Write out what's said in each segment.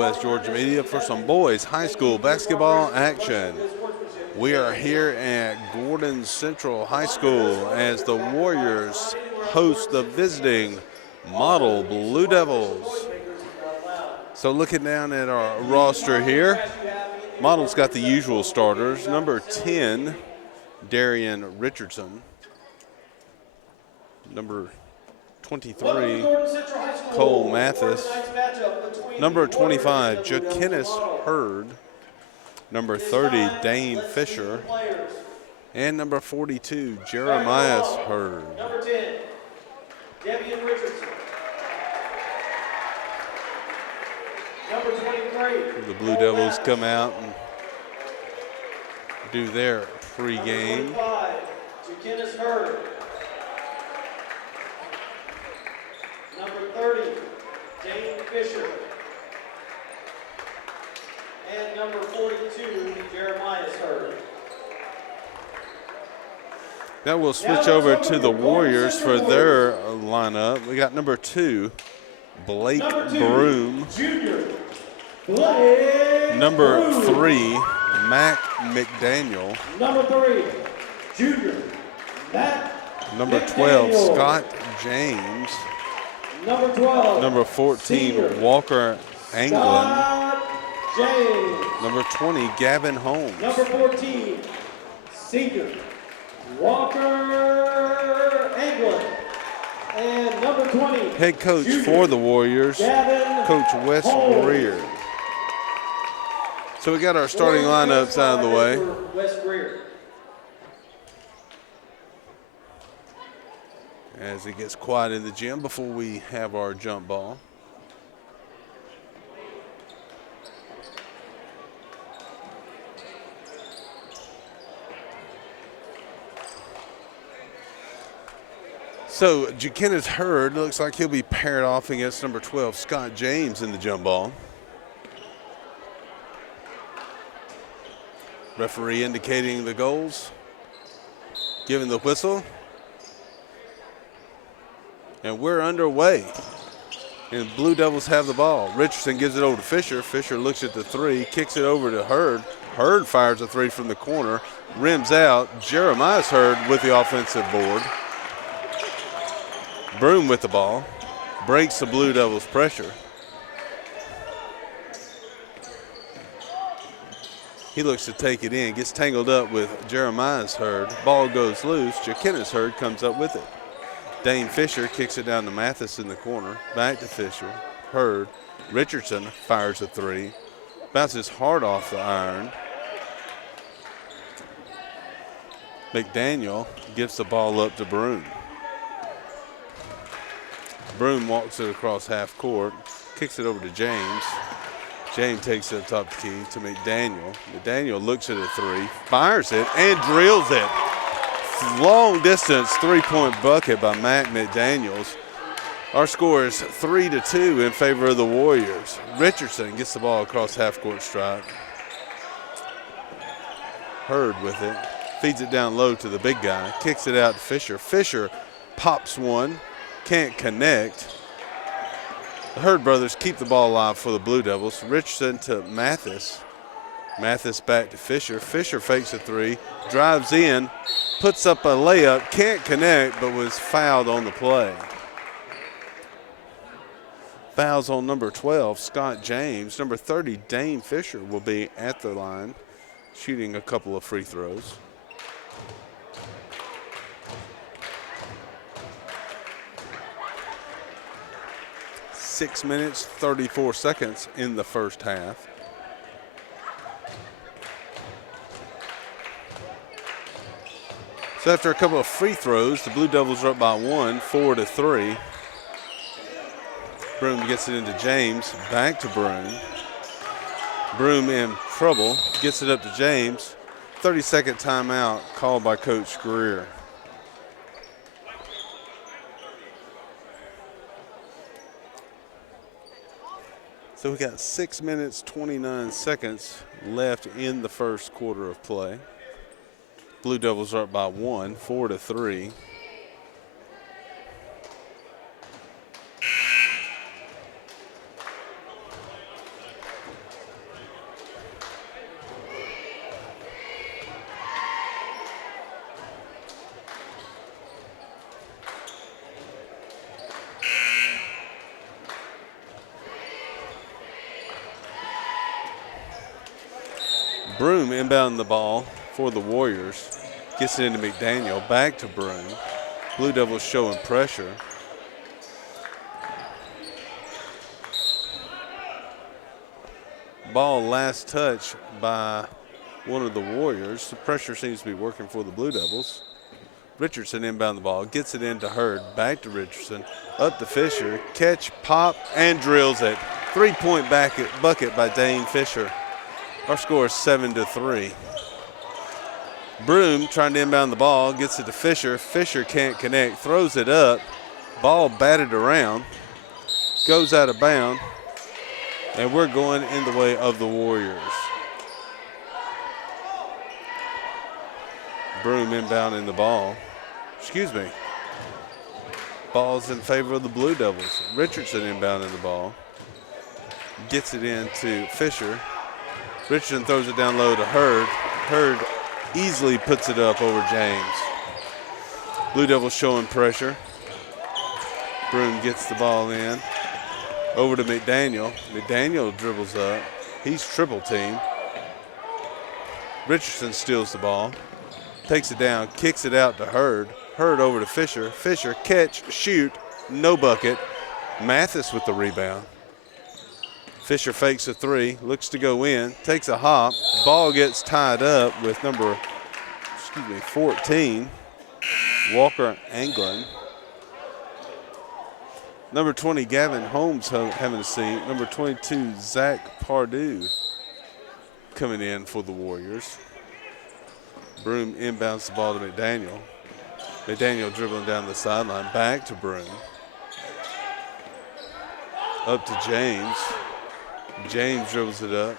Southwest Georgia Media for some boys high school basketball action. We are here at Gordon Central High School as the Warriors host the visiting Model Blue Devils. So looking down at our roster here, Model's got the usual starters. Number 10, Darian Richardson. Number 23, Cole Mathis. Number 25, Jakenis Hurd. Number 30, Dane Fisher. And number 42, Jeremiah Hurd. Number 10, Devian Richardson. Number 23. The Blue Devils come out and do their pregame. 25, Jakenis Hurd. Number 30, Dane Fisher. And number 42, Jeremiah Hurd. Now we'll switch over to the Warriors for their lineup. We got number 2, Blake Broom. Junior, Blake Number Broom. 3, Mac McDaniel. Number 3, Junior, Matt Number 12, McDaniel. Scott James. Number 12, Number 14, Senior, Walker Anglin. Scott James. Number 20, Gavin Holmes. Number 14, Senior, Walker Anglin. And number 20, Head coach Junior, for the Warriors, Gavin Coach Wes Holmes. Greer. So we got our starting lineups out of the way. Wes Greer. As it gets quiet in the gym before we have our jump ball. So Jakenis Hurd looks like he'll be paired off against number 12, Scott James, in the jump ball. Referee indicating the goals, giving the whistle. And we're underway. And Blue Devils have the ball. Richardson gives it over to Fisher. Fisher looks at the 3, kicks it over to Hurd. Hurd fires a 3 from the corner, rims out. Jeremiah Hurd with the offensive board. Broom with the ball, breaks the Blue Devils' pressure. He looks to take it in, gets tangled up with Jeremiah Hurd. Ball goes loose. Jakenis Hurd comes up with it. Dane Fisher kicks it down to Mathis in the corner. Back to Fisher. Hurd. Richardson fires a 3. Bounces hard off the iron. McDaniel gives the ball up to Broom. Broom walks it across half court, kicks it over to James. James takes it up top the key to McDaniel. McDaniel looks at a 3, fires it, and drills it. Long distance 3-point bucket by Matt McDaniels. Our score is 3-2 in favor of the Warriors. Richardson gets the ball across half court stripe. Hurd with it, feeds it down low to the big guy, kicks it out to Fisher. Fisher pops one, can't connect. The Hurd brothers keep the ball alive for the Blue Devils. Richardson to Mathis. Mathis back to Fisher. Fisher fakes a 3, drives in, puts up a layup, can't connect, but was fouled on the play. Fouls on number 12, Scott James. Number 30, Dane Fisher, will be at the line, shooting a couple of free throws. Six minutes, 34 seconds in the first half. So after a couple of free throws, the Blue Devils are up by 1, 4-3. Broom gets it into James, back to Broom. Broom in trouble, gets it up to James. 30-second timeout called by Coach Greer. So we got 6 minutes, 29 seconds left in the first quarter of play. Blue Devils are up by 1, 4-3. Broom inbounding the ball for the Warriors. Gets it into McDaniel, back to Broom. Blue Devils showing pressure. Ball last touch by one of the Warriors. The pressure seems to be working for the Blue Devils. Richardson inbound the ball, gets it into Hurd, back to Richardson, up to Fisher, catch, pop, and drills it. 3-point bucket by Dane Fisher. Our score is 7-3. Broom trying to inbound the ball, gets it to Fisher. Fisher can't connect, throws it up. Ball batted around, goes out of bounds, and we're going in the way of the Warriors. Broom inbounding the ball. Excuse me. Ball's in favor of the Blue Devils. Richardson inbounding the ball. Gets it into Fisher. Richardson throws it down low to Hurd. Hurd easily puts it up over James. Blue Devils showing pressure. Broom gets the ball in. Over to McDaniel. McDaniel dribbles up. He's triple teamed. Richardson steals the ball. Takes it down, kicks it out to Hurd. Hurd over to Fisher. Fisher catch, shoot, no bucket. Mathis with the rebound. Fisher fakes a three, looks to go in, takes a hop. Ball gets tied up with number 14, Walker Anglin. Number 20, Gavin Holmes having a seat. Number 22, Zach Pardue coming in for the Warriors. Broom inbounds the ball to McDaniel. McDaniel dribbling down the sideline, back to Broom. Up to James. James dribbles it up.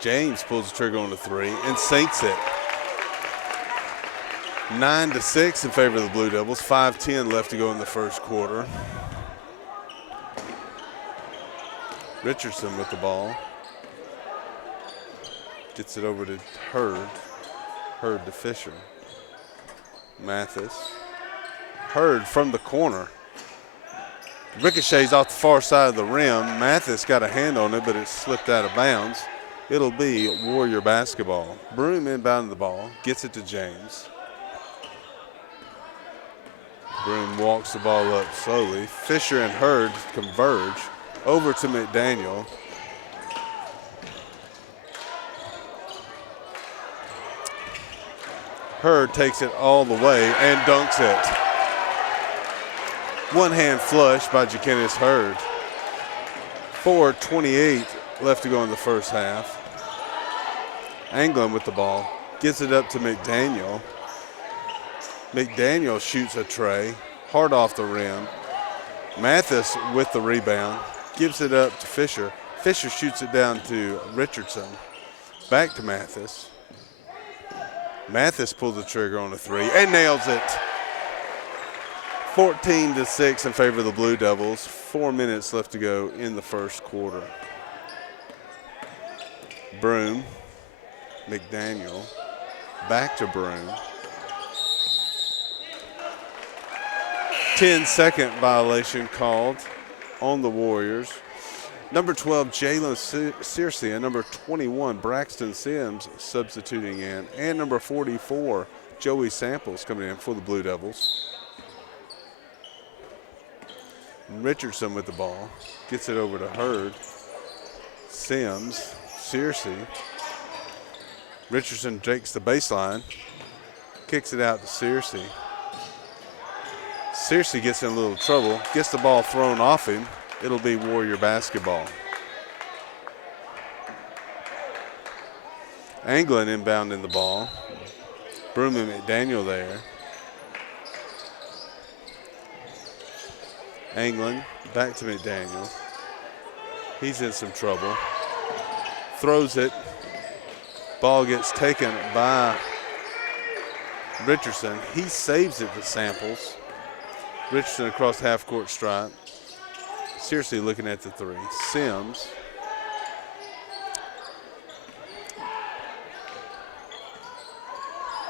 James pulls the trigger on the three and sinks it. 9-6 in favor of the Blue Devils. 5:10 left to go in the first quarter. Richardson with the ball. Gets it over to Hurd. Hurd to Fisher. Mathis. Hurd from the corner. Ricochets off the far side of the rim. Mathis got a hand on it, but it slipped out of bounds. It'll be Warrior basketball. Broom inbounding the ball. Gets it to James. Broom walks the ball up slowly. Fisher and Hurd converge. Over to McDaniel. Hurd takes it all the way and dunks it. One hand flush by Jakenis Hurd. 4:28 left to go in the first half. Anglin with the ball. Gets it up to McDaniel. McDaniel shoots a tray. Hard off the rim. Mathis with the rebound. Gives it up to Fisher. Fisher shoots it down to Richardson. Back to Mathis. Mathis pulls the trigger on a three and nails it. 14-6 in favor of the Blue Devils. 4 minutes left to go in the first quarter. Broom, McDaniel, back to Broom. 10-second violation called on the Warriors. Number 12, Jalen Searcy, and number 21, Braxton Sims substituting in, and number 44, Joey Samples coming in for the Blue Devils. Richardson with the ball, gets it over to Hurd. Sims, Searcy. Richardson takes the baseline, kicks it out to Searcy. Searcy gets in a little trouble, gets the ball thrown off him. It'll be Warrior basketball. Anglin inbounding the ball. Broom and McDaniel there. Anglin back to McDaniel. He's in some trouble. Throws it. Ball gets taken by Richardson. He saves it to Samples. Richardson across half-court stripe. Seriously looking at the three. Sims.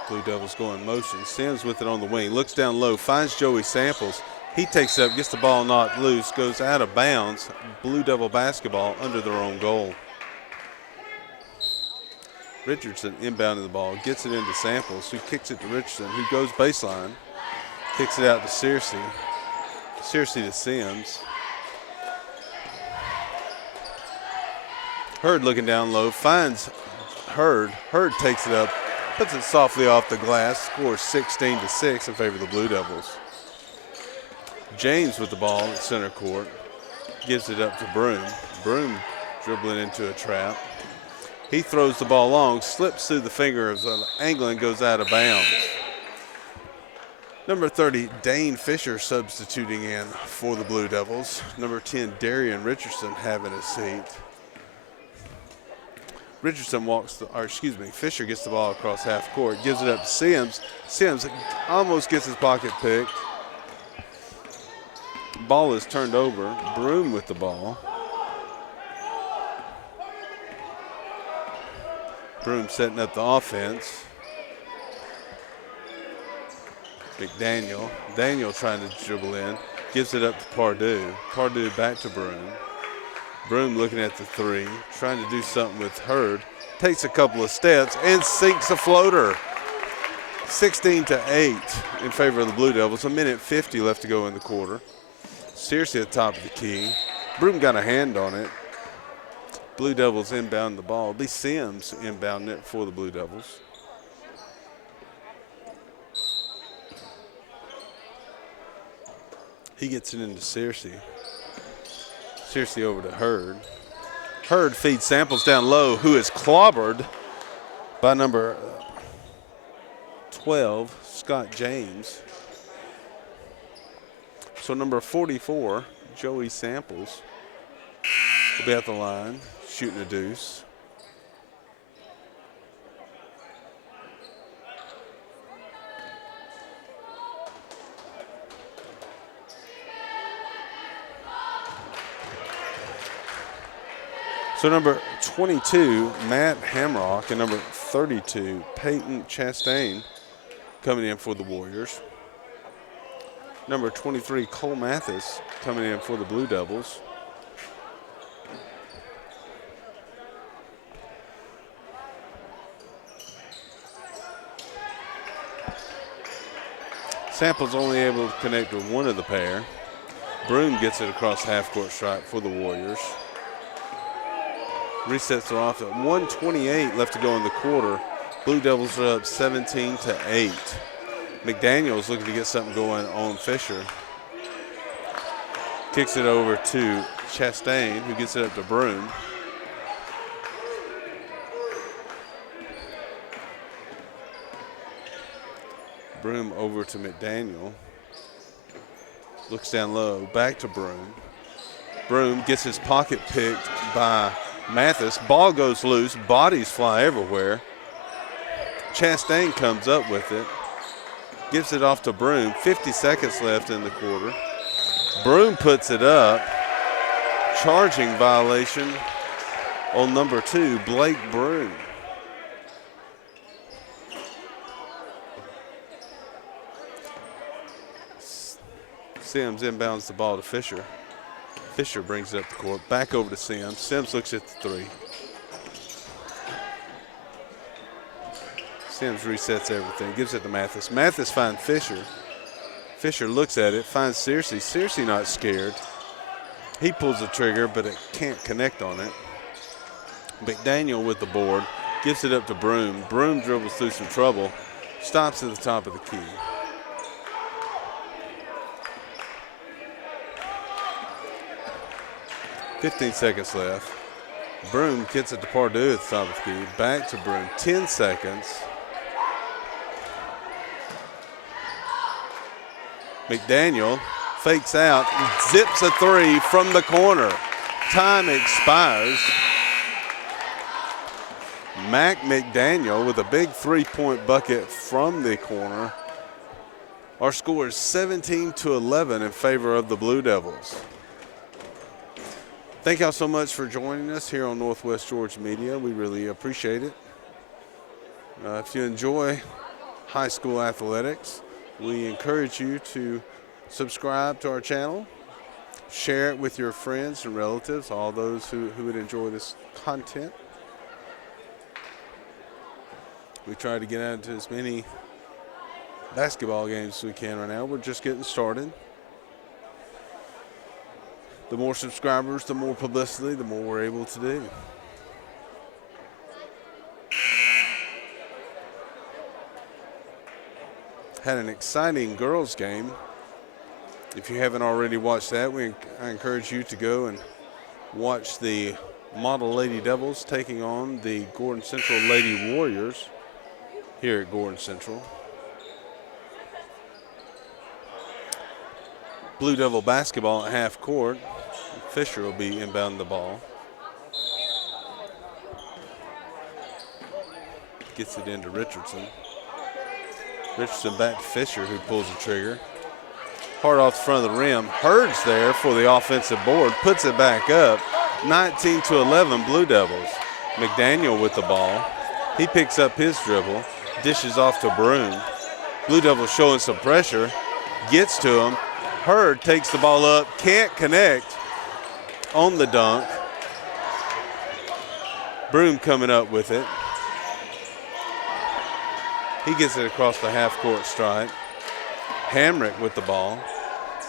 Blue Devils going motion. Sims with it on the wing. Looks down low. Finds Joey Samples. He takes up, gets the ball knocked loose, goes out of bounds. Blue Devil basketball under their own goal. Richardson inbounding the ball, gets it into Samples, who kicks it to Richardson, who goes baseline, kicks it out to Searcy. Searcy to Sims. Hurd looking down low, finds Hurd. Hurd takes it up, puts it softly off the glass, scores 16-6 in favor of the Blue Devils. James with the ball at center court, gives it up to Broom. Broom dribbling into a trap. He throws the ball long, slips through the fingers of Anglin, goes out of bounds. Number 30, Dane Fisher substituting in for the Blue Devils. Number 10, Darian Richardson having a seat. Fisher gets the ball across half court, gives it up to Sims. Sims almost gets his pocket picked. Ball is turned over. Broom with the ball. Broom setting up the offense. McDaniel. Daniel trying to dribble in. Gives it up to Pardue. Pardue back to Broom. Broom looking at the three. Trying to do something with Hurd. Takes a couple of steps and sinks a floater. 16-8 in favor of the Blue Devils. 1:50 left to go in the quarter. Searcy at the top of the key. Broom got a hand on it. Blue Devils inbound the ball. It'll be Sims inbounding it for the Blue Devils. He gets it into Searcy. Searcy over to Hurd. Hurd feeds Samples down low, who is clobbered by number 12, Scott James. So number 44, Joey Samples, will be at the line, shooting a deuce. So number 22, Matt Hamrock, and number 32, Peyton Chastain, coming in for the Warriors. Number 23, Cole Mathis, coming in for the Blue Devils. Samples only able to connect with one of the pair. Broom gets it across half-court stripe for the Warriors. Resets are off at 1:28 left to go in the quarter. Blue Devils are up 17-8. McDaniel's looking to get something going on Fisher. Kicks it over to Chastain, who gets it up to Broom. Broom over to McDaniel. Looks down low, back to Broom. Broom gets his pocket picked by Mathis. Ball goes loose, bodies fly everywhere. Chastain comes up with it, gives it off to Broom. 50 seconds left in the quarter. Broom puts it up. Charging violation on number 2, Blake Broom. Sims inbounds the ball to Fisher. Fisher brings it up the court, back over to Sims. Sims looks at the three. Sims resets everything, gives it to Mathis. Mathis finds Fisher. Fisher looks at it, finds Searcy. Searcy not scared. He pulls the trigger, but it can't connect on it. McDaniel with the board, gives it up to Broom. Broom dribbles through some trouble, stops at the top of the key. $15 seconds left. Broom gets it to Pardue at the top of the key. Back to Broom. 10 seconds. McDaniel fakes out, zips a three from the corner. Time expires. Mac McDaniel with a big three-point bucket from the corner. Our score is 17-11 in favor of the Blue Devils. Thank y'all so much for joining us here on Northwest Georgia Media. We really appreciate it. If you enjoy high school athletics, we encourage you to subscribe to our channel, share it with your friends and relatives, all those who would enjoy this content. We try to get out to as many basketball games as we can right now. We're just getting started. The more subscribers, the more publicity, the more we're able to do. Had an exciting girls game. If you haven't already watched that, I encourage you to go and watch the Model Lady Devils taking on the Gordon Central Lady Warriors here at Gordon Central. Blue Devil basketball at half court. Fisher will be inbound the ball. Gets it into Richardson. Richardson back to Fisher, who pulls the trigger. Hard off the front of the rim. Hurd's there for the offensive board. Puts it back up. 19-11 Blue Devils. McDaniel with the ball. He picks up his dribble. Dishes off to Broom. Blue Devils showing some pressure. Gets to him. Hurd takes the ball up. Can't connect on the dunk. Broom coming up with it. He gets it across the half-court stripe. Hamrick with the ball.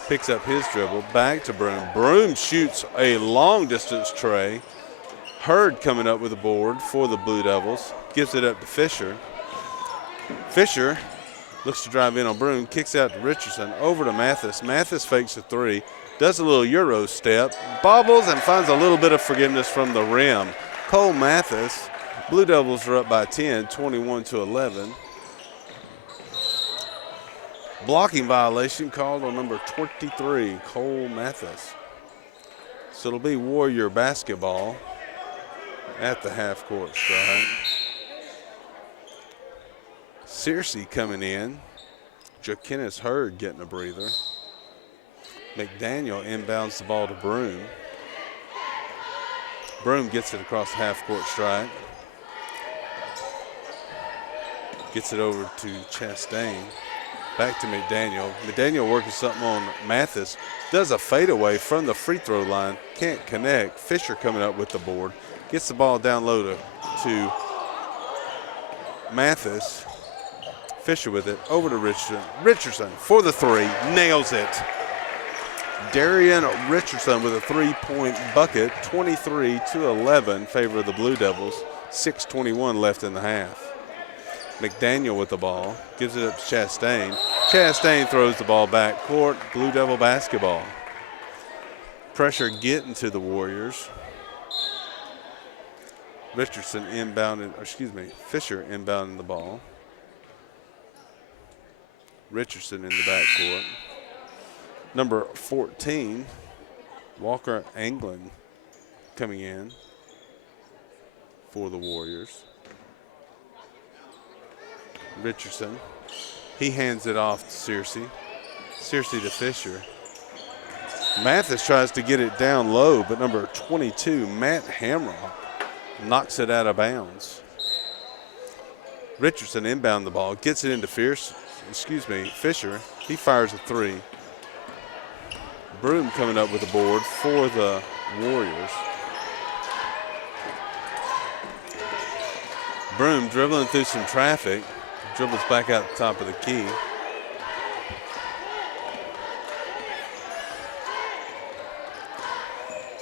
Picks up his dribble. Back to Broom. Broom shoots a long-distance tray. Hurd coming up with the board for the Blue Devils. Gives it up to Fisher. Fisher looks to drive in on Broom. Kicks out to Richardson. Over to Mathis. Mathis fakes a three. Does a little Euro step. Bobbles and finds a little bit of forgiveness from the rim. Cole Mathis. Blue Devils are up by 10, 21-11. Blocking violation called on number 23, Cole Mathis. So it'll be Warrior basketball at the half-court stripe. Searcy coming in. Jaquinnis Hurd getting a breather. McDaniel inbounds the ball to Broom. Broom gets it across the half-court stripe. Gets it over to Chastain. Back to McDaniel. McDaniel working something on Mathis. Does a fadeaway from the free throw line. Can't connect. Fisher coming up with the board. Gets the ball down low to Mathis. Fisher with it. Over to Richardson. Richardson for the three. Nails it. Darian Richardson with a three-point bucket. 23-11 in favor of the Blue Devils. 6:21 left in the half. McDaniel with the ball, gives it up to Chastain. Chastain throws the ball back court. Blue Devil basketball. Pressure getting to the Warriors. Fisher inbounding the ball. Richardson in the backcourt. Number 14, Walker Anglin coming in for the Warriors. Richardson, he hands it off to Searcy. Searcy to Fisher. Mathis tries to get it down low, but number 22, Matt Hamrock, knocks it out of bounds. Richardson inbound the ball, gets it into Fisher. He fires a three. Broom coming up with the board for the Warriors. Broom dribbling through some traffic. Dribbles back out the top of the key.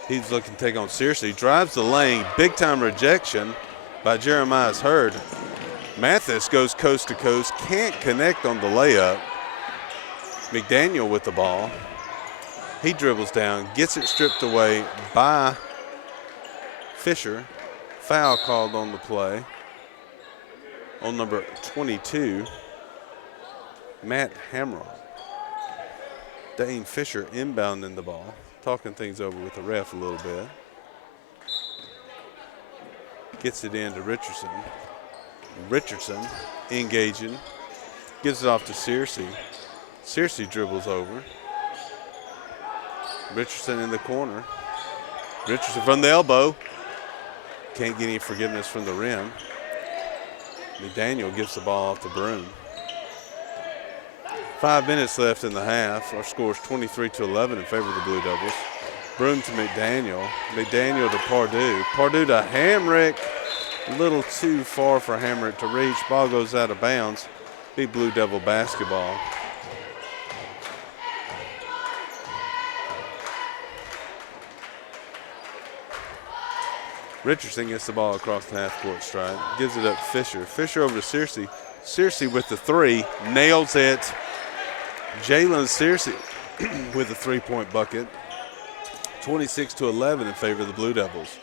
He's looking to take on Searcy. Drives the lane. Big time rejection by Jeremiah Hurd. Mathis goes coast to coast. Can't connect on the layup. McDaniel with the ball. He dribbles down. Gets it stripped away by Fisher. Foul called on the play on number 22, Matt Hamrock. Dane Fisher inbounding the ball, talking things over with the ref a little bit. Gets it in to Richardson. Richardson engaging, gives it off to Searcy. Searcy dribbles over. Richardson in the corner. Richardson from the elbow. Can't get any forgiveness from the rim. McDaniel gives the ball off to Broom. 5 minutes left in the half. Our score is 23-11 in favor of the Blue Devils. Broom to McDaniel. McDaniel to Pardue. Pardue to Hamrick. A little too far for Hamrick to reach. Ball goes out of bounds. Be Blue Devil basketball. Richardson gets the ball across the half-court stripe. Gives it up to Fisher. Fisher over to Searcy. Searcy with the three. Nails it. Jalen Searcy with a three-point bucket. 26-11 in favor of the Blue Devils.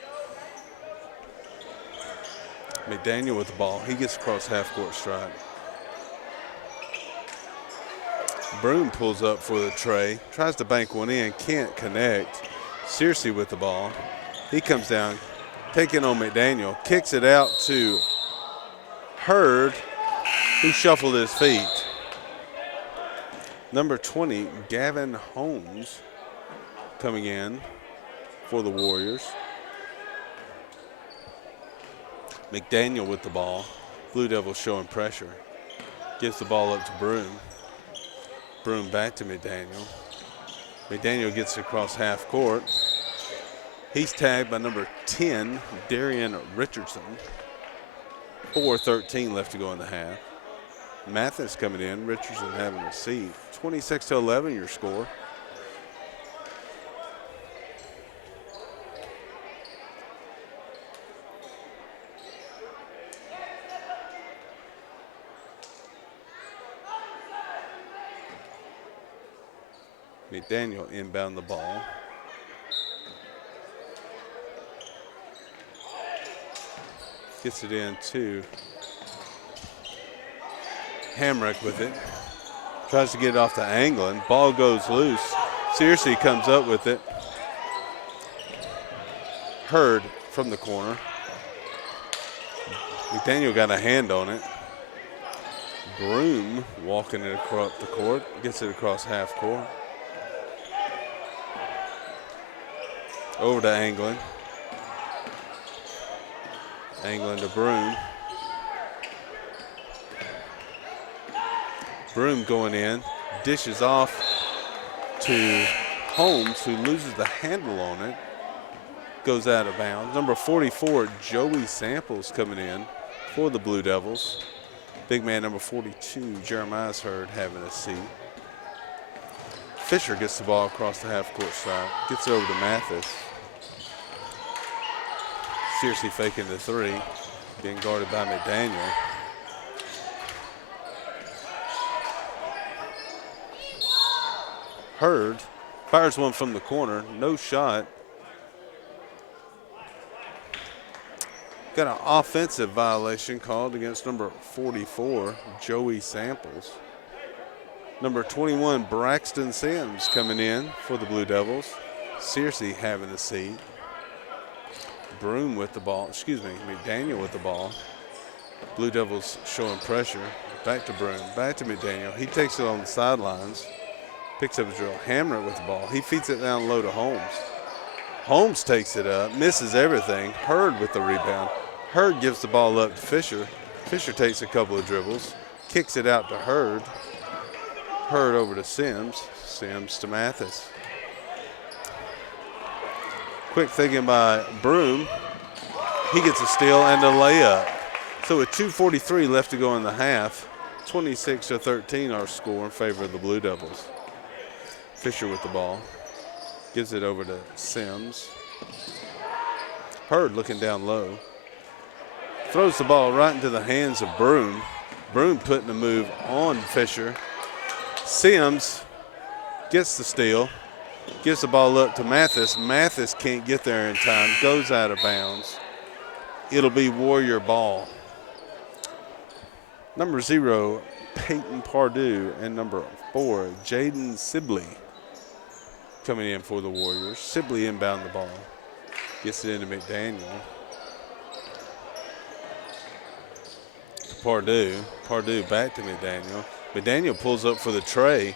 McDaniel with the ball. He gets across half-court stripe. Broom pulls up for the tray. Tries to bank one in. Can't connect. Searcy with the ball. He comes down. Taking on McDaniel. Kicks it out to Hurd, who shuffled his feet. Number 20, Gavin Holmes, coming in for the Warriors. McDaniel with the ball. Blue Devils showing pressure. Gives the ball up to Broom. Broom back to McDaniel. McDaniel gets it across half court. He's tagged by number 10, Darian Richardson. 4:13 left to go in the half. Mathis coming in. Richardson having a seat. 26-11 your score. McDaniel inbound the ball. Gets it in to Hamrick with it. Tries to get it off to Anglin. Ball goes loose. Searcy comes up with it. Hurd from the corner. McDaniel got a hand on it. Broom walking it across the court. Gets it across half court. Over to Anglin. Anglin to Broom. Broom going in. Dishes off to Holmes, who loses the handle on it. Goes out of bounds. Number 44, Joey Samples coming in for the Blue Devils. Big man number 42, Jeremiah's Hurd, having a seat. Fisher gets the ball across the half-court side. Gets it over to Mathis. Searcy faking the three. Being guarded by McDaniel. Hurd fires one from the corner. No shot. Got an offensive violation called against number 44, Joey Samples. Number 21, Braxton Sims coming in for the Blue Devils. Searcy having the seat. Broom with the ball, McDaniel with the ball. Blue Devils showing pressure. Back to Broom, back to McDaniel. He takes it on the sidelines. Picks up a drill. Hammer it with the ball. He feeds it down low to Holmes. Holmes takes it up, misses everything. Hurd with the rebound. Hurd gives the ball up to Fisher. Fisher takes a couple of dribbles, kicks it out to Hurd. Hurd over to Sims. Sims to Mathis. Quick thinking by Broom. He gets a steal and a layup. So with 2:43 left to go in the half, 26-13 our score in favor of the Blue Devils. Fisher with the ball. Gives it over to Sims. Hurd looking down low. Throws the ball right into the hands of Broom. Broom putting the move on Fisher. Sims gets the steal. Gives the ball up to Mathis. Mathis can't get there in time. Goes out of bounds. It'll be Warrior ball. Number 0, Peyton Pardue, and number 4, Jaden Sibley coming in for the Warriors. Sibley inbound the ball. Gets it into McDaniel. Pardue. Pardue back to McDaniel. McDaniel pulls up for the tray.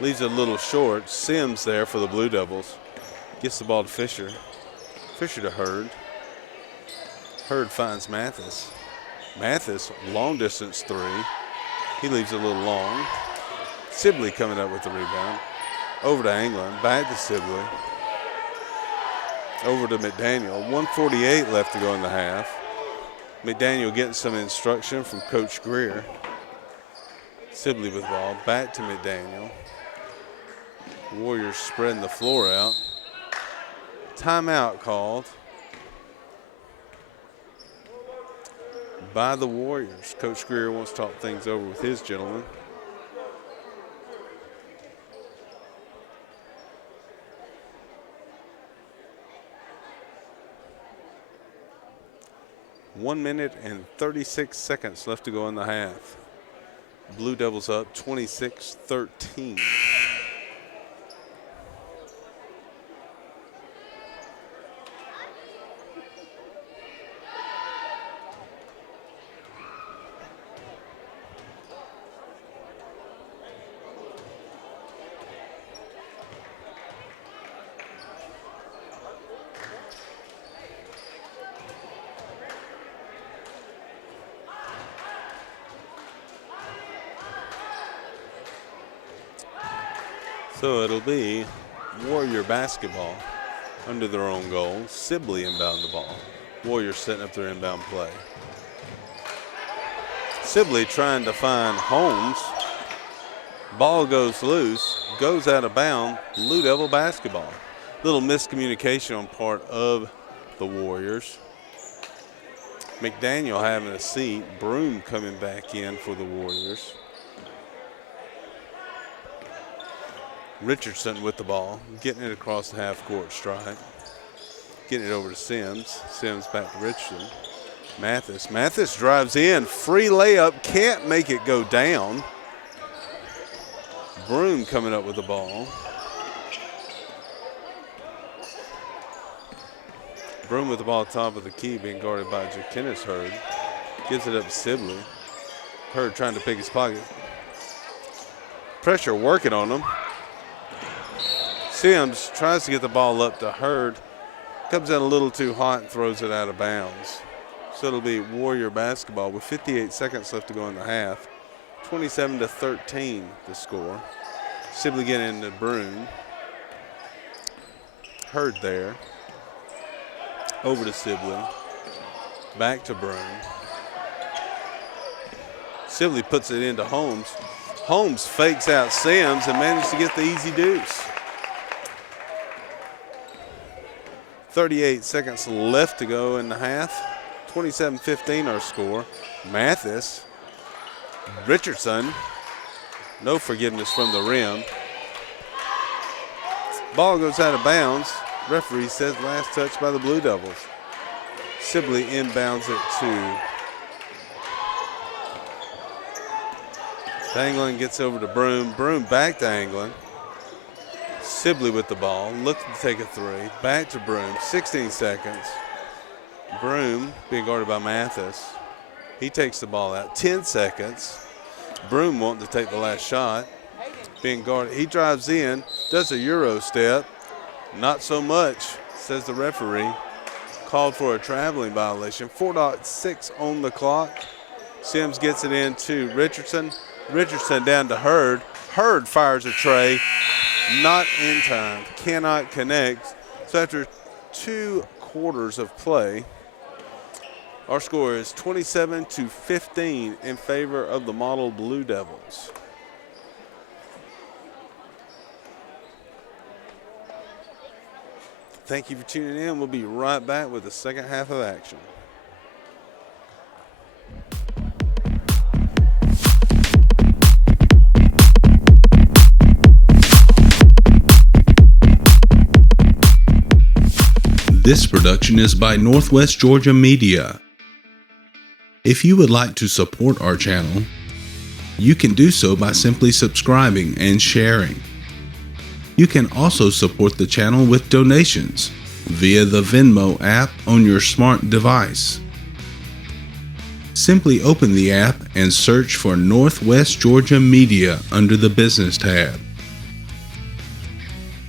Leaves it a little short. Sims there for the Blue Devils. Gets the ball to Fisher. Fisher to Hurd. Hurd finds Mathis. Mathis, long distance three. He leaves it a little long. Sibley coming up with the rebound. Over to Anglin. Back to Sibley. Over to McDaniel. 1:48 left to go in the half. McDaniel getting some instruction from Coach Greer. Sibley with the ball, back to McDaniel. Warriors spreading the floor out. Timeout called by the Warriors. Coach Greer wants to talk things over with his gentleman. One minute and 36 seconds left to go in the half. Blue Devils up 26-13. So it'll be Warrior basketball under their own goal. Sibley inbound the ball. Warriors setting up their inbound play. Sibley trying to find Holmes. Ball goes loose, goes out of bounds. Blue Devil basketball. Little miscommunication on part of the Warriors. McDaniel having a seat. Broom coming back in for the Warriors. Richardson with the ball, getting it across the half-court stripe. Getting it over to Sims. Sims back to Richardson. Mathis drives in. Free layup. Can't make it go down. Broom coming up with the ball. Broom with the ball top of the key, being guarded by Jakinis Hurd. Gives it up to Sibley. Hurd trying to pick his pocket. Pressure working on him. Sims tries to get the ball up to Hurd. Comes in a little too hot and throws it out of bounds. So it'll be Warrior basketball with 58 seconds left to go in the half. 27-13 the score. Sibley getting into Broom. Hurd there. Over to Sibley. Back to Broom. Sibley puts it into Holmes. Holmes fakes out Sims and manages to get the easy deuce. 38 seconds left to go in the half. 27-15 our score. Mathis. Richardson. No forgiveness from the rim. Ball goes out of bounds. Referee says last touch by the Blue Devils. Sibley inbounds it to Anglin, gets over to Broom. Broom back to Anglin. Sibley with the ball, looking to take a three. Back to Broom, 16 seconds. Broom being guarded by Mathis. He takes the ball out, 10 seconds. Broom wanting to take the last shot. Being guarded, he drives in, does a Euro step. Not so much, says the referee. Called for a traveling violation. 4.6 on the clock. Sims gets it into Richardson. Richardson down to Hurd. Hurd fires a tray. Not in time. Cannot connect. So after 2 quarters of play, our score is 27-15 in favor of the Model Blue Devils. Thank you for tuning in. We'll be right back with the second half of action. This production is by Northwest Georgia Media. If you would like to support our channel, you can do so by simply subscribing and sharing. You can also support the channel with donations via the Venmo app on your smart device. Simply open the app and search for Northwest Georgia Media under the Business tab.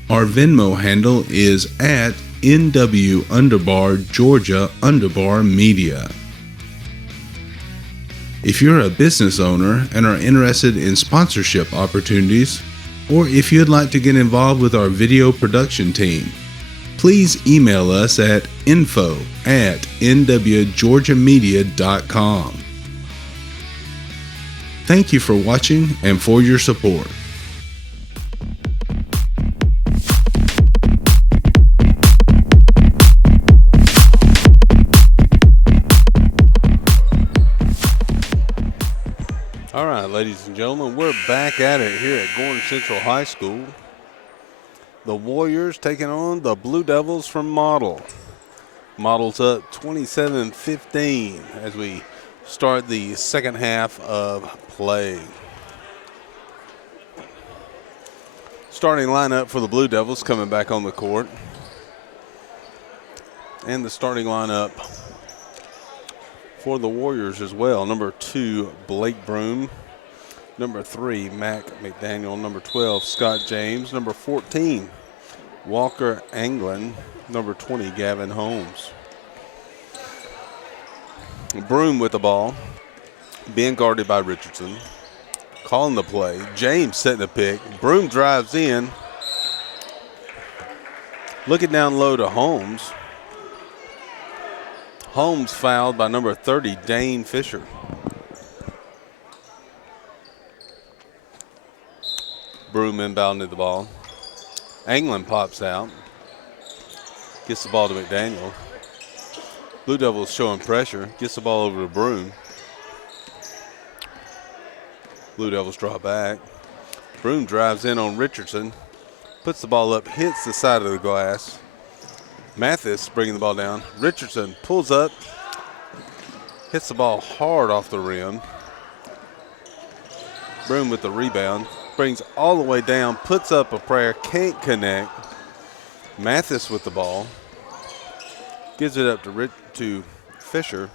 Our Venmo handle is at NW_Georgia_Media. If you're a business owner and are interested in sponsorship opportunities, or if you'd like to get involved with our video production team, please email us at info@nwgeorgiamedia.com. Thank you for watching and for your support. All right, ladies and gentlemen, we're back at it here at Gordon Central High School. The Warriors taking on the Blue Devils from Model. Model's up 27-15 as we start the second half of play. Starting lineup for the Blue Devils coming back on the court. And the starting lineup for the Warriors as well. Number 2, Blake Broom. Number 3, Mac McDaniel. Number 12, Scott James. Number 14, Walker Anglin. Number 20, Gavin Holmes. Broom with the ball, being guarded by Richardson. Calling the play. James setting the pick. Broom drives in. Looking down low to Holmes. Holmes fouled by number 30, Dane Fisher. Broom inbounded the ball. Anglin pops out. Gets the ball to McDaniel. Blue Devils showing pressure. Gets the ball over to Broom. Blue Devils draw back. Broom drives in on Richardson. Puts the ball up, hits the side of the glass. Mathis bringing the ball down. Richardson pulls up, hits the ball hard off the rim. Broom with the rebound, brings all the way down, puts up a prayer, can't connect. Mathis with the ball, gives it up to Fisher.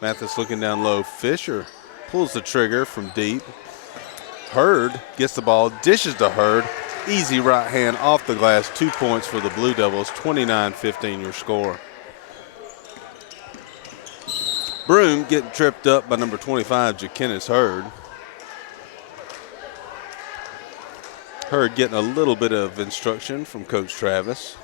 Mathis looking down low. Fisher pulls the trigger from deep. Hurd gets the ball, dishes to Hurd. Easy right hand off the glass. 2 points for the Blue Devils. 29-15 your score. Broom getting tripped up by number 25, Jakenis Hurd. Hurd getting a little bit of instruction from Coach Travis.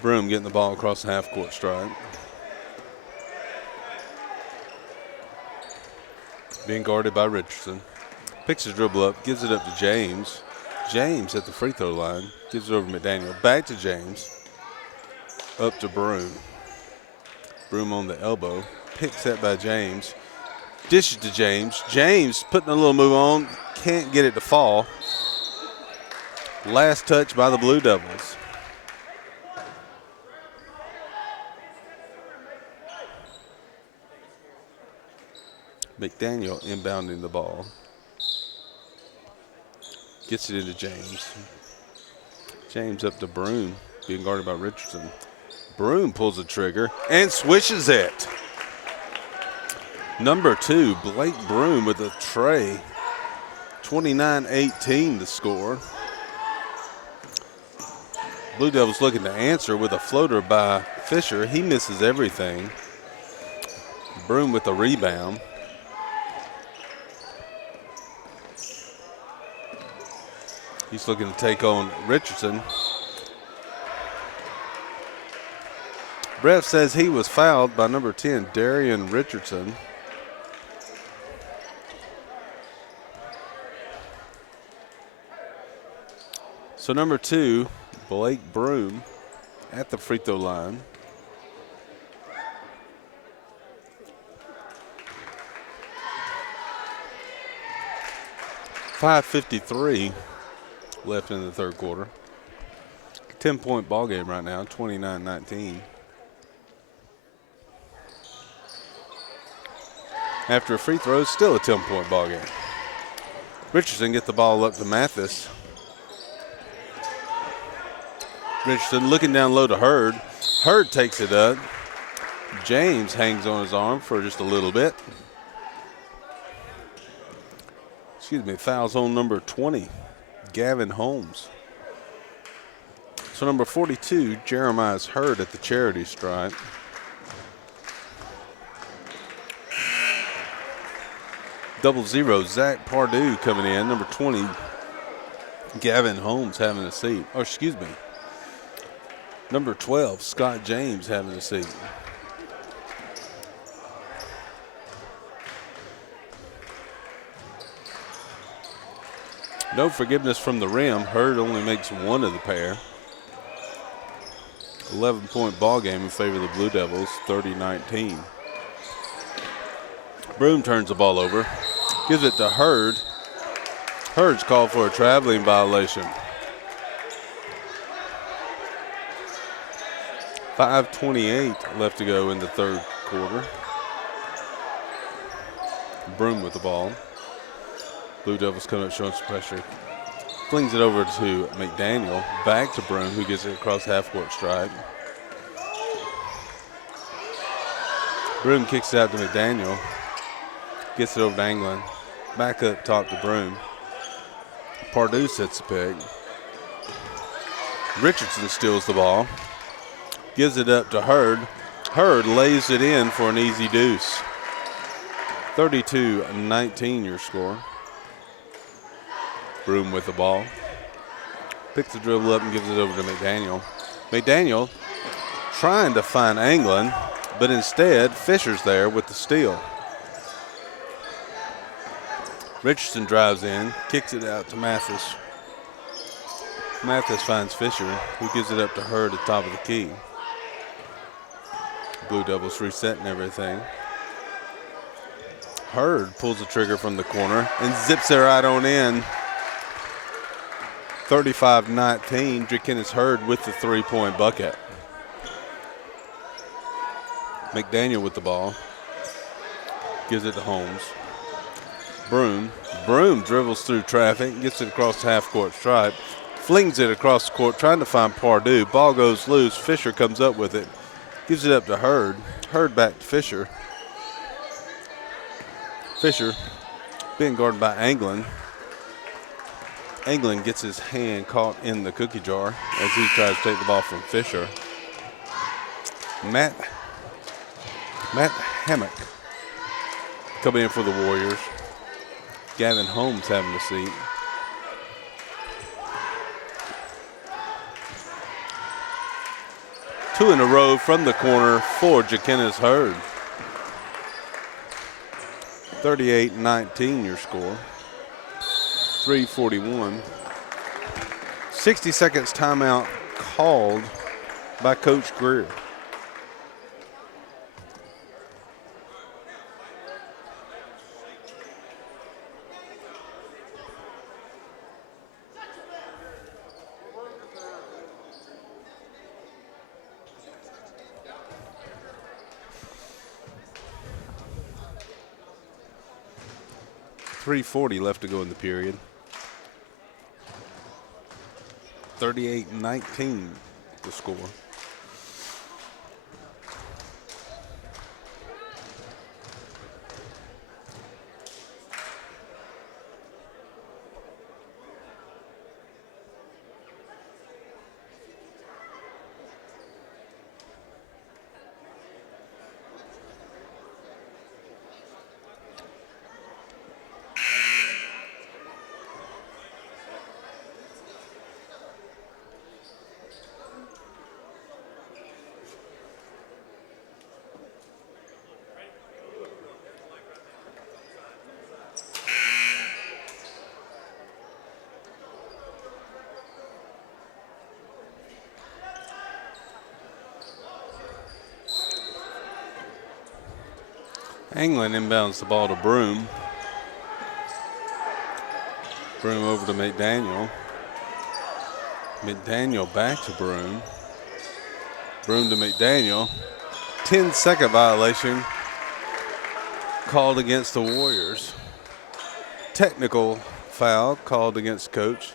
Broom getting the ball across the half-court stripe. Being guarded by Richardson. Picks his dribble up, gives it up to James. James at the free throw line. Gives it over to McDaniel. Back to James. Up to Broom. Broom on the elbow. Pick set by James. Dishes to James. James putting a little move on. Can't get it to fall. Last touch by the Blue Devils. McDaniel inbounding the ball. Gets it into James. James up to Broom, being guarded by Richardson. Broom pulls the trigger and swishes it. Number 2, Blake Broom with a tray. 29-18 the score. Blue Devils looking to answer with a floater by Fisher. He misses everything. Broom with the rebound. He's looking to take on Richardson. Ref says he was fouled by number 10, Darian Richardson. So number 2, Blake Broom at the free throw line. .553 left in the third quarter. 10-point ball game right now, 29-19. After a free throw, still a 10-point ball game. Richardson gets the ball up to Mathis. Richardson looking down low to Hurd. Hurd takes it up. James hangs on his arm for just a little bit. Fouls on number 20, Gavin Holmes. So number 42, Jeremiah's Hurd at the charity stripe. 0, Zach Pardue coming in. Number 20, Gavin Holmes having a seat. Or excuse me, number 12, Scott James having a seat. No forgiveness from the rim. Hurd only makes one of the pair. 11-point ball game in favor of the Blue Devils, 30-19. Broom turns the ball over, gives it to Hurd. Hurd's called for a traveling violation. 5:28 left to go in the third quarter. Broom with the ball. Blue Devils coming up showing some pressure. Flings it over to McDaniel. Back to Broom, who gets it across half-court stripe. Broom kicks it out to McDaniel. Gets it over to Anglin. Back up top to Broom. Pardue sets the pick. Richardson steals the ball. Gives it up to Hurd. Hurd lays it in for an easy deuce. 32-19 your score. Broom with the ball. Picks the dribble up and gives it over to McDaniel. McDaniel trying to find Anglin, but instead Fisher's there with the steal. Richardson drives in, kicks it out to Mathis. Mathis finds Fisher, who gives it up to Hurd at the top of the key. Blue Devils resetting everything. Hurd pulls the trigger from the corner and zips it right on in. 35-19, Drakenis Hurd with the three-point bucket. McDaniel with the ball. Gives it to Holmes. Broom dribbles through traffic, gets it across the half-court stripe, flings it across the court, trying to find Pardue. Ball goes loose. Fisher comes up with it. Gives it up to Hurd. Hurd back to Fisher. Fisher being guarded by Anglin. Anglin gets his hand caught in the cookie jar as he tries to take the ball from Fisher. Matt Hammock coming in for the Warriors. Gavin Holmes having a seat. Two in a row from the corner for Drakenis Hurd. 38-19 your score. 3:41. 60 seconds timeout called by Coach Greer. .340 left to go in the period. 38-19 the score. Anglin inbounds the ball to Broom. Broom over to McDaniel. McDaniel back to Broom. Broom to McDaniel. 10-second violation called against the Warriors. Technical foul called against Coach.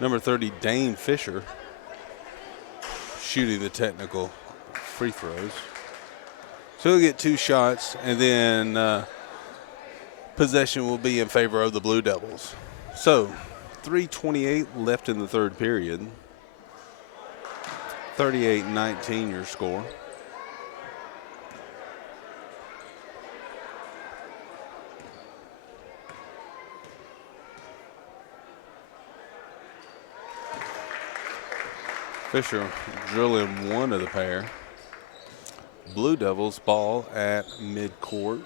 Number 30, Dane Fisher, shooting the technical free throws. So he'll get two shots, and then possession will be in favor of the Blue Devils. So 3:28 left in the third period. 38-19 your score. Fisher drilling one of the pair. Blue Devils ball at midcourt.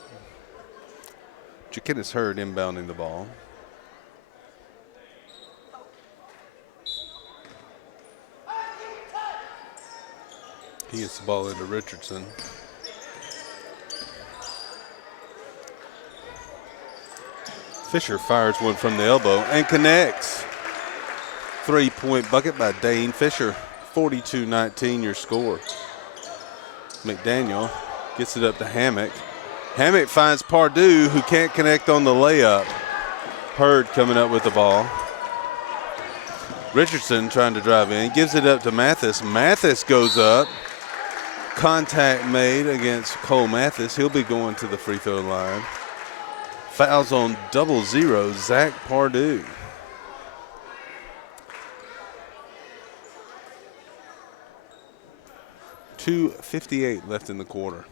Jaquinnis Hurd inbounding the ball. He gets the ball into Richardson. Fisher fires one from the elbow and connects. 3-point bucket by Dane Fisher. 42-19 your score. McDaniel gets it up to Hammock. Hammock finds Pardue, who can't connect on the layup. Hurd coming up with the ball. Richardson trying to drive in, gives it up to Mathis. Mathis goes up. Contact made against Cole Mathis. He'll be going to the free throw line. Fouls on 0-0, Zach Pardue. .258 left in the quarter.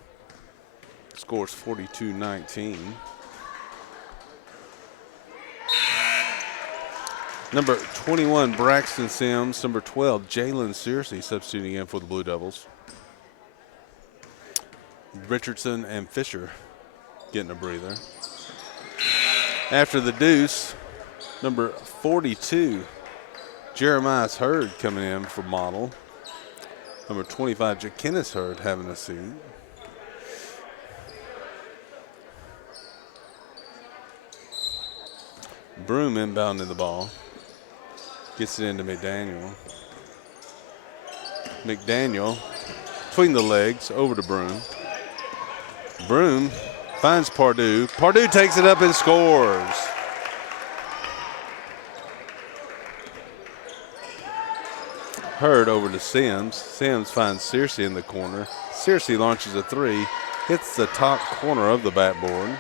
Scores 42-19. Number 21, Braxton Sims. Number 12, Jalen Searcy substituting in for the Blue Devils. Richardson and Fisher getting a breather. After the deuce, number 42, Jeremiah Hurd coming in for Model. Number 25, Jaquinnis Hurd having a seat. Broom inbounding the ball. Gets it into McDaniel. McDaniel between the legs over to Broom. Broom finds Pardue. Pardue takes it up and scores. Hurd over to Sims. Sims finds Searcy in the corner. Searcy launches a three, hits the top corner of the backboard.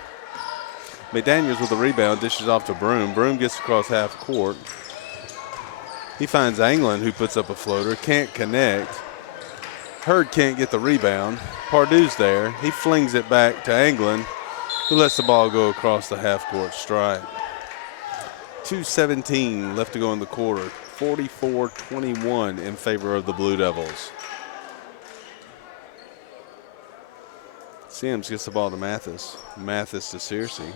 McDaniels with the rebound, dishes off to Broom. Broom gets across half court. He finds Anglin, who puts up a floater, can't connect. Hurd can't get the rebound. Pardue's there. He flings it back to Anglin, who lets the ball go across the half court stripe. 2:17 left to go in the quarter. 44-21 in favor of the Blue Devils. Sims gets the ball to Mathis. Mathis to Searcy.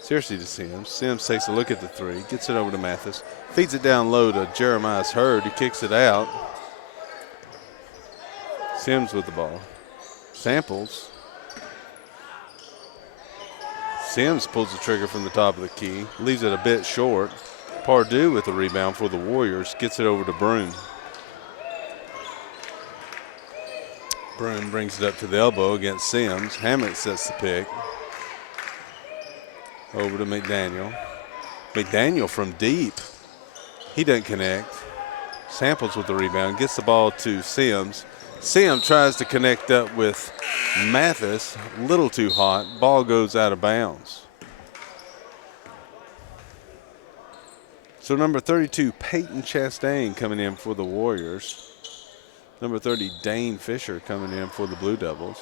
Searcy to Sims. Sims takes a look at the three, gets it over to Mathis, feeds it down low to Jeremiah Hurd, who kicks it out. Sims with the ball. Samples. Sims pulls the trigger from the top of the key, leaves it a bit short. Pardue with the rebound for the Warriors, gets it over to Broom. Broom brings it up to the elbow against Sims. Hammock sets the pick. Over to McDaniel. McDaniel from deep. He doesn't connect. Samples with the rebound, gets the ball to Sims. Sims tries to connect up with Mathis, a little too hot. Ball goes out of bounds. So number 32, Peyton Chastain coming in for the Warriors. Number 30, Dane Fisher coming in for the Blue Devils.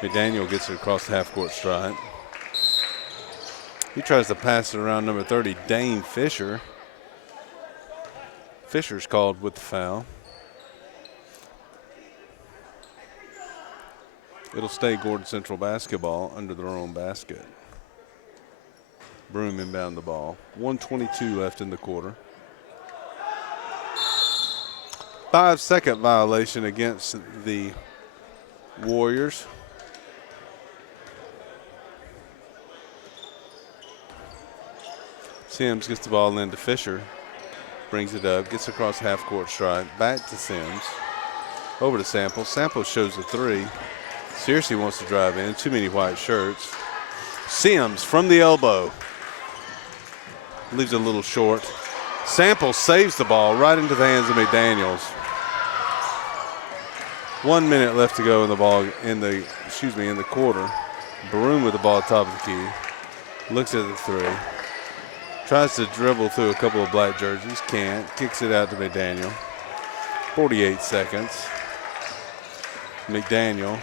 McDaniel gets it across the half-court stripe. He tries to pass it around number 30, Dane Fisher. Fisher's called with the foul. It'll stay Gordon Central basketball under their own basket. Broom inbound the ball. 1:22 left in the quarter. 5-second violation against the Warriors. Sims gets the ball into Fisher. Brings it up, gets across half-court stripe. Back to Sims. Over to Samples. Samples shows the three. Searcy wants to drive in. Too many white shirts. Sims from the elbow. Leaves it a little short. Samples saves the ball right into the hands of McDaniels. 1 minute left to go in the ball in the quarter. Broom with the ball at top of the key. Looks at the three. Tries to dribble through a couple of black jerseys. Can't. Kicks it out to McDaniel. 48 seconds. McDaniel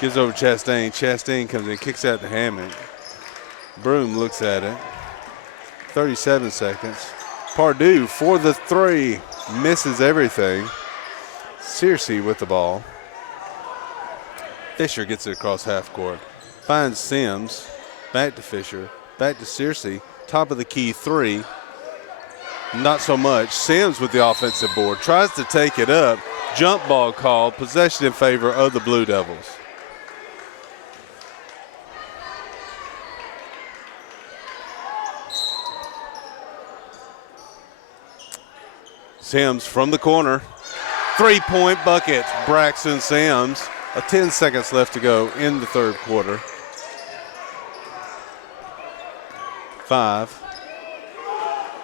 gives over Chastain. Chastain comes in, kicks out to Hammond. Broom looks at it. 37 seconds. Pardue for the three. Misses everything. Searcy with the ball. Fisher gets it across half court. Finds Sims. Back to Fisher. Back to Searcy. Top of the key three. Not so much. Sims with the offensive board. Tries to take it up. Jump ball called. Possession in favor of the Blue Devils. Sims from the corner. 3-point bucket. Braxton Sims. 10 seconds left to go in the third quarter. 5.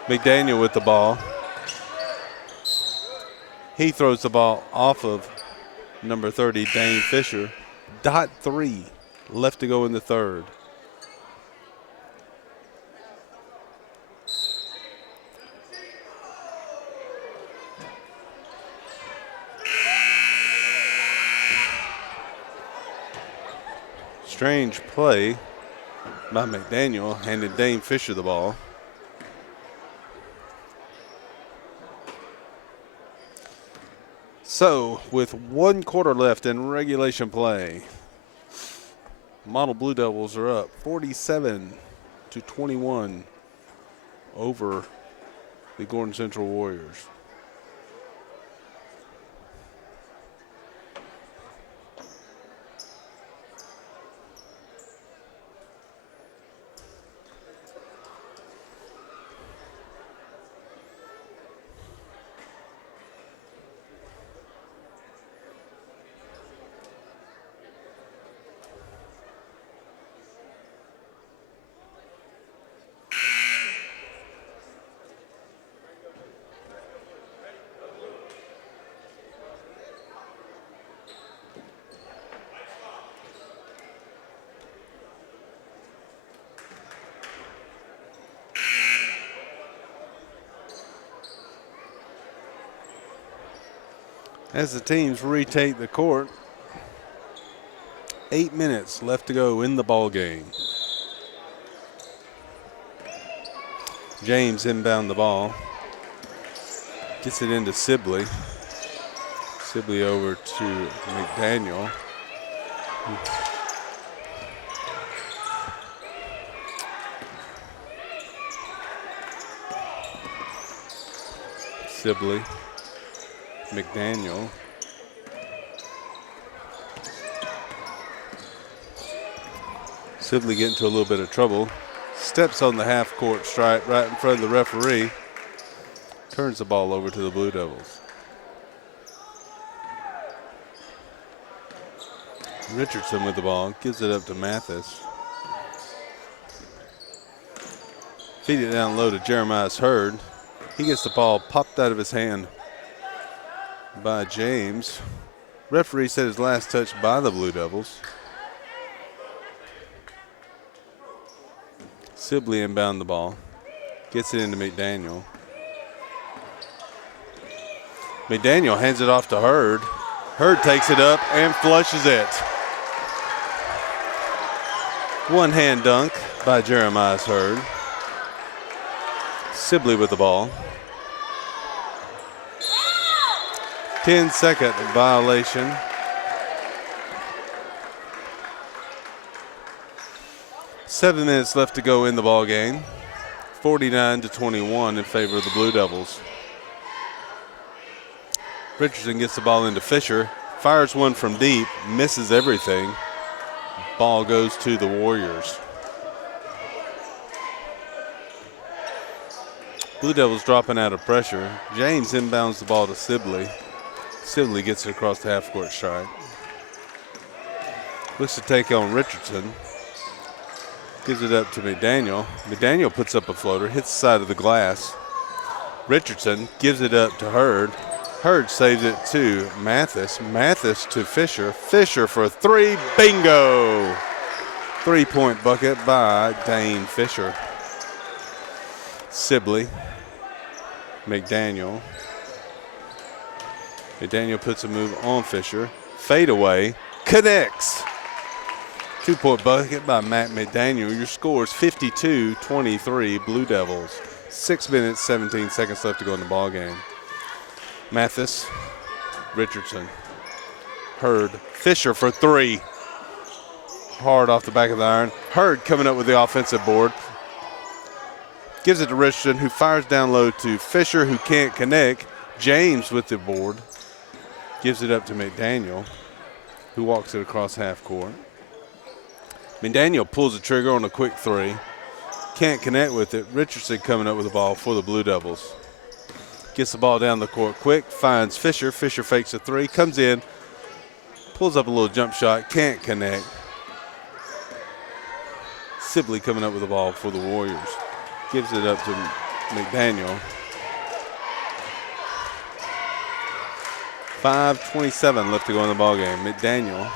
McDaniel with the ball. He throws the ball off of number 30, Dane Fisher. .3 left to go in the third. Strange play by McDaniel, handed Dane Fisher the ball. So, with 1 quarter left in regulation play, Model Blue Devils are up 47-21 over the Gordon Central Warriors. As the teams retake the court, 8 minutes left to go in the ball game. James inbound the ball. Gets it into Sibley. Sibley over to McDaniel. Sibley. McDaniel. Sibley getting into a little bit of trouble. Steps on the half court stripe right in front of the referee. Turns the ball over to the Blue Devils. Richardson with the ball. Gives it up to Mathis. Feed it down low to Jeremiah's Hurd. He gets the ball popped out of his hand by James. Referee said his last touch by the Blue Devils. Sibley inbound the ball. Gets it into McDaniel. McDaniel hands it off to Hurd. Hurd takes it up and flushes it. One hand dunk by Jeremiah's Hurd. Sibley with the ball. 10-second violation. Seven minutes left to go in the ball game. 49-21 in favor of the Blue Devils. Richardson gets the ball into Fisher. Fires one from deep. Misses everything. Ball goes to the Warriors. Blue Devils dropping out of pressure. James inbounds the ball to Sibley. Sibley gets it across the half-court stripe. Looks to take on Richardson. Gives it up to McDaniel. McDaniel puts up a floater, hits the side of the glass. Richardson gives it up to Hurd. Hurd saves it to Mathis. Mathis to Fisher. Fisher for 3. Bingo! 3-point bucket by Dane Fisher. Sibley. McDaniel. McDaniel puts a move on Fisher. Fade away. Connects. 2-point bucket by Matt McDaniel. Your score is 52-23 Blue Devils. 6 minutes, 17 seconds left to go in the ball game. Mathis, Richardson, Hurd, Fisher for 3. Hard off the back of the iron. Hurd coming up with the offensive board. Gives it to Richardson, who fires down low to Fisher, who can't connect. James with the board. Gives it up to McDaniel, who walks it across half court. McDaniel pulls the trigger on a quick 3. Can't connect with it. Richardson coming up with the ball for the Blue Devils. Gets the ball down the court quick, finds Fisher. Fisher fakes a 3, comes in, pulls up a little jump shot, can't connect. Sibley coming up with the ball for the Warriors. Gives it up to McDaniel. 5:27 left to go in the ball game. McDaniel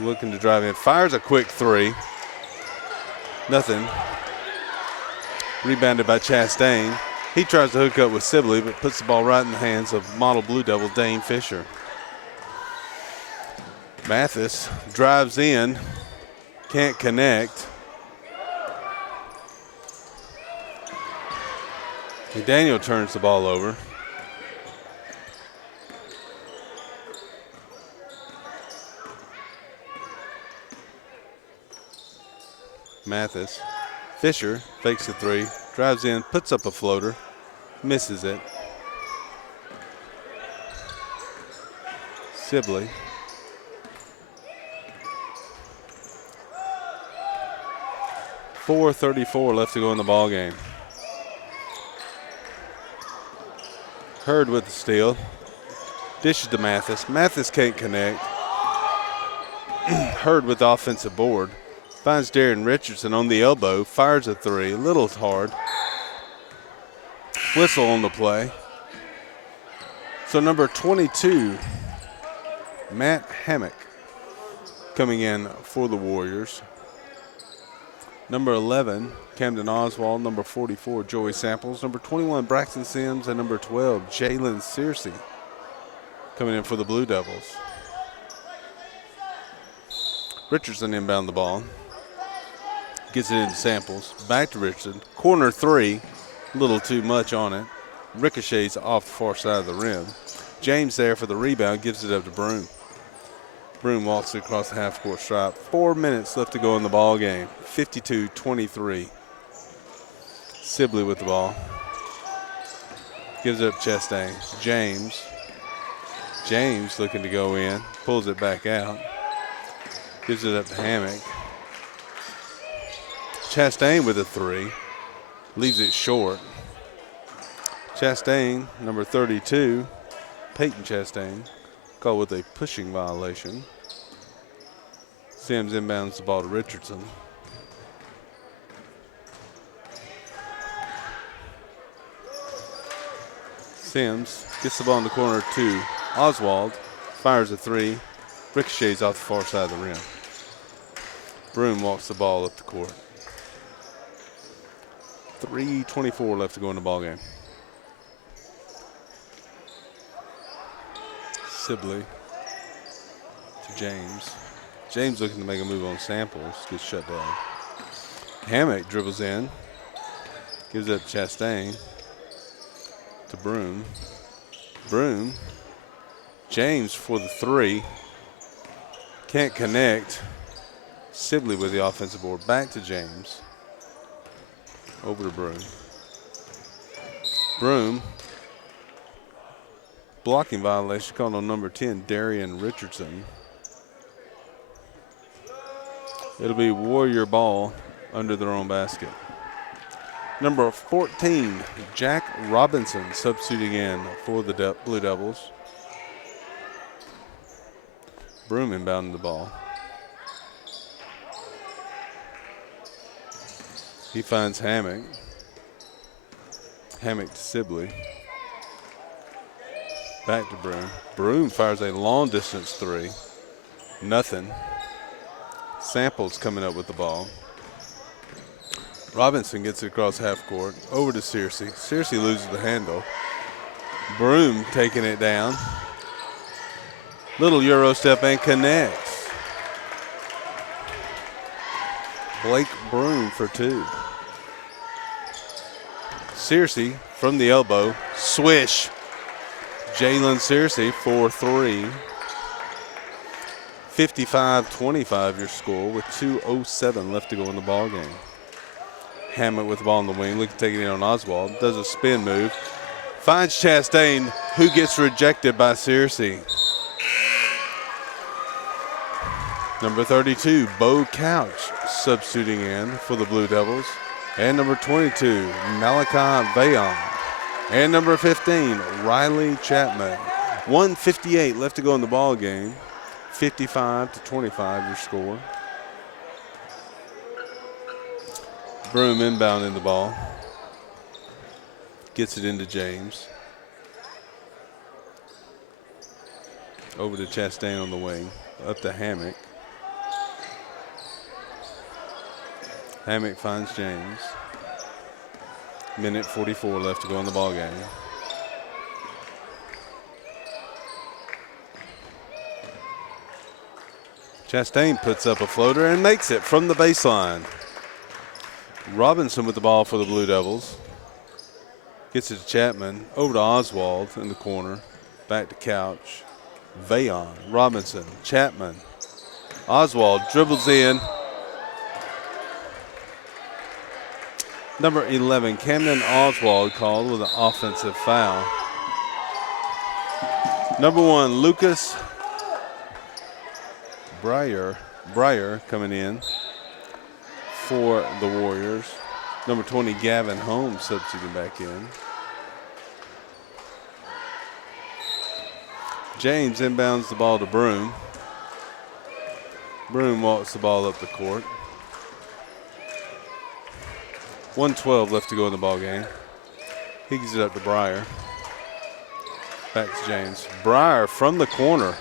looking to drive in, fires a quick 3. Nothing. Rebounded by Chastain. He tries to hook up with Sibley, but puts the ball right in the hands of model Blue Devil Dane Fisher. Mathis drives in, can't connect. McDaniel turns the ball over. Mathis. Fisher fakes a 3, drives in, puts up a floater, misses it. Sibley. .434 left to go in the ball game. Hurd with the steal. Dishes to Mathis. Mathis can't connect. Hurd with the offensive board. Finds Darren Richardson on the elbow, fires a 3, a little hard. Whistle on the play. So number 22, Matt Hammock, coming in for the Warriors. Number 11, Camden Oswald. Number 44, Joey Samples. Number 21, Braxton Sims. And number 12, Jalen Searcy, coming in for the Blue Devils. Richardson inbound the ball. Gets it into Samples. Back to Richardson. Corner 3. A little too much on it. Ricochets off the far side of the rim. James there for the rebound. Gives it up to Broom. Broom walks it across the half-court stripe. 4 minutes left to go in the ball game. 52-23. Sibley with the ball. Gives it up Chastain. James. James looking to go in. Pulls it back out. Gives it up to Hammock. Chastain with a 3. Leaves it short. Chastain, number 32, Peyton Chastain, called with a pushing violation. Sims inbounds the ball to Richardson. Sims gets the ball in the corner to Oswald. Fires a 3. Ricochets off the far side of the rim. Broom walks the ball up the court. 3:24 left to go in the ball game. Sibley to James. James looking to make a move on Samples. Gets shut down. Hammock dribbles in. Gives up Chastain to Broom. Broom. James for the 3. Can't connect. Sibley with the offensive board. Back to James. Over to Broom. Broom. Blocking violation called on number 10, Darian Richardson. It'll be Warrior ball under their own basket. Number 14, Jack Robinson, substituting in for the Blue Devils. Broom inbounding the ball. He finds Hammock. Hammock to Sibley. Back to Broom. Broom fires a long distance three. Nothing. Samples coming up with the ball. Robinson gets it across half court. Over to Searcy. Searcy loses the handle. Broom taking it down. Little Euro step and connects. Blake Broom for two. Searcy from the elbow. Swish. Jalen Searcy for three. 55-25 your score with 2:07 left to go in the ball game. Hammett with the ball in the wing, looking to take it in on Oswald. Does a spin move. Finds Chastain, who gets rejected by Searcy. Number 32, Bo Couch, substituting in for the Blue Devils. And number 22, Malachi Vayon. And number 15, Riley Chapman. 1:58 left to go in the ball game. 55-25 your score. Broom inbound in the ball. Gets it into James. Over to Chastain on the wing. Up to Hammock. Hammock finds James. Minute 44 left to go in the ball game. Chastain puts up a floater and makes it from the baseline. Robinson with the ball for the Blue Devils. Gets it to Chapman. Over to Oswald in the corner. Back to Couch. Vayon. Robinson. Chapman. Oswald dribbles in. Number 11, Camden Oswald called with an offensive foul. Number 1, Lucas Breyer coming in for the Warriors. Number 20, Gavin Holmes substituting back in. James inbounds the ball to Broom. Broom walks the ball up the court. 1:12 left to go in the ball game. He gives it up to Breyer. Back to James. Breyer from the corner.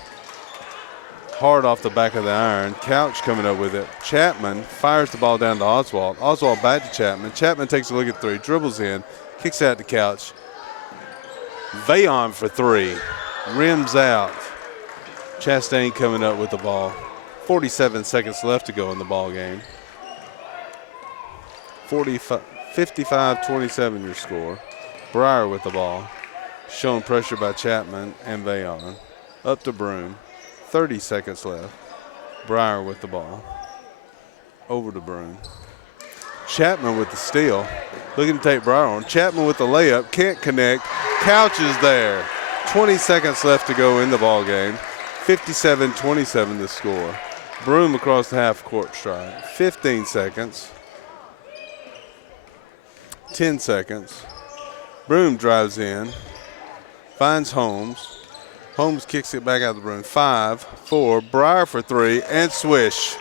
Hard off the back of the iron. Couch coming up with it. Chapman fires the ball down to Oswald. Oswald back to Chapman. Chapman takes a look at three, dribbles in, kicks out to Couch. Vayon for three. Rims out. Chastain coming up with the ball. 47 seconds left to go in the ball game. 55-27 your score. Breyer with the ball. Shown pressure by Chapman and Vayon. Up to Broom. 30 seconds left. Breyer with the ball. Over to Broom. Chapman with the steal. Looking to take Breyer on. Chapman with the layup. Can't connect. Couch is there. 20 seconds left to go in the ball game. 57-27 the score. Broom across the half court stripe. 15 seconds. 10 seconds. Broom drives in. Finds Holmes. Holmes kicks it back out of the room. 5, 4, Breyer for three, and swish.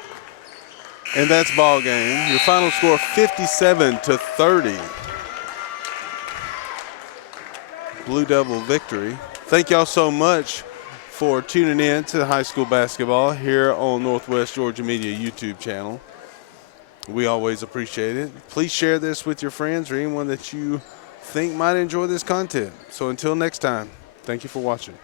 And that's ball game. Your final score 57-30. Blue Devil victory. Thank y'all so much for tuning in to high school basketball here on Northwest Georgia Media YouTube channel. We always appreciate it. Please share this with your friends or anyone that you think might enjoy this content. So until next time, thank you for watching.